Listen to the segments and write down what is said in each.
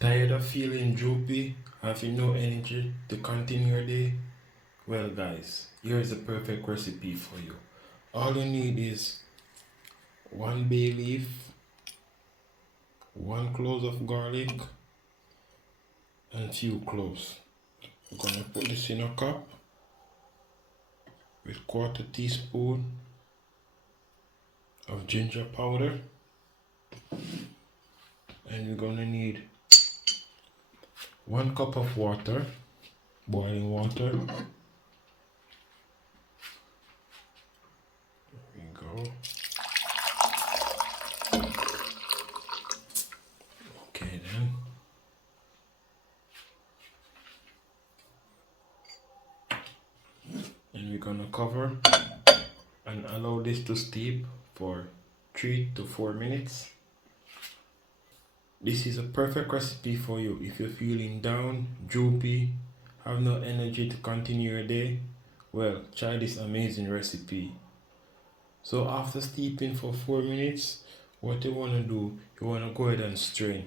Tired of feeling droopy, having no energy to continue your day? Well, guys, here is the perfect recipe for you. All you need is one bay leaf, one clove of garlic, and few cloves. We're gonna put this in a cup with quarter teaspoon of ginger powder, and we're gonna need 1 cup of water, boiling water. There we go. Okay then. And we're gonna cover and allow this to steep for 3 to 4 minutes. This is a perfect recipe for you if you're feeling down, droopy, have no energy to continue your day. Well, try this amazing recipe. So after steeping for 4 minutes, what you want to do, you want to go ahead and strain.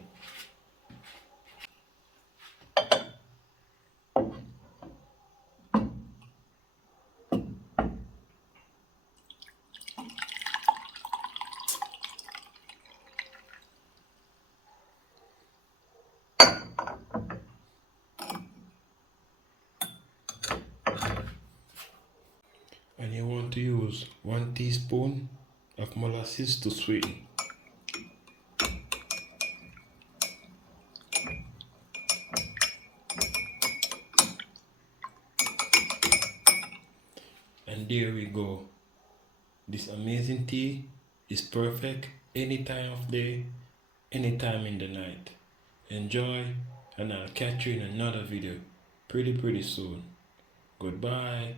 And you want to use 1 teaspoon of molasses to sweeten. And there we go. This amazing tea is perfect any time of day, any time in the night. Enjoy, and I'll catch you in another video pretty soon. Goodbye.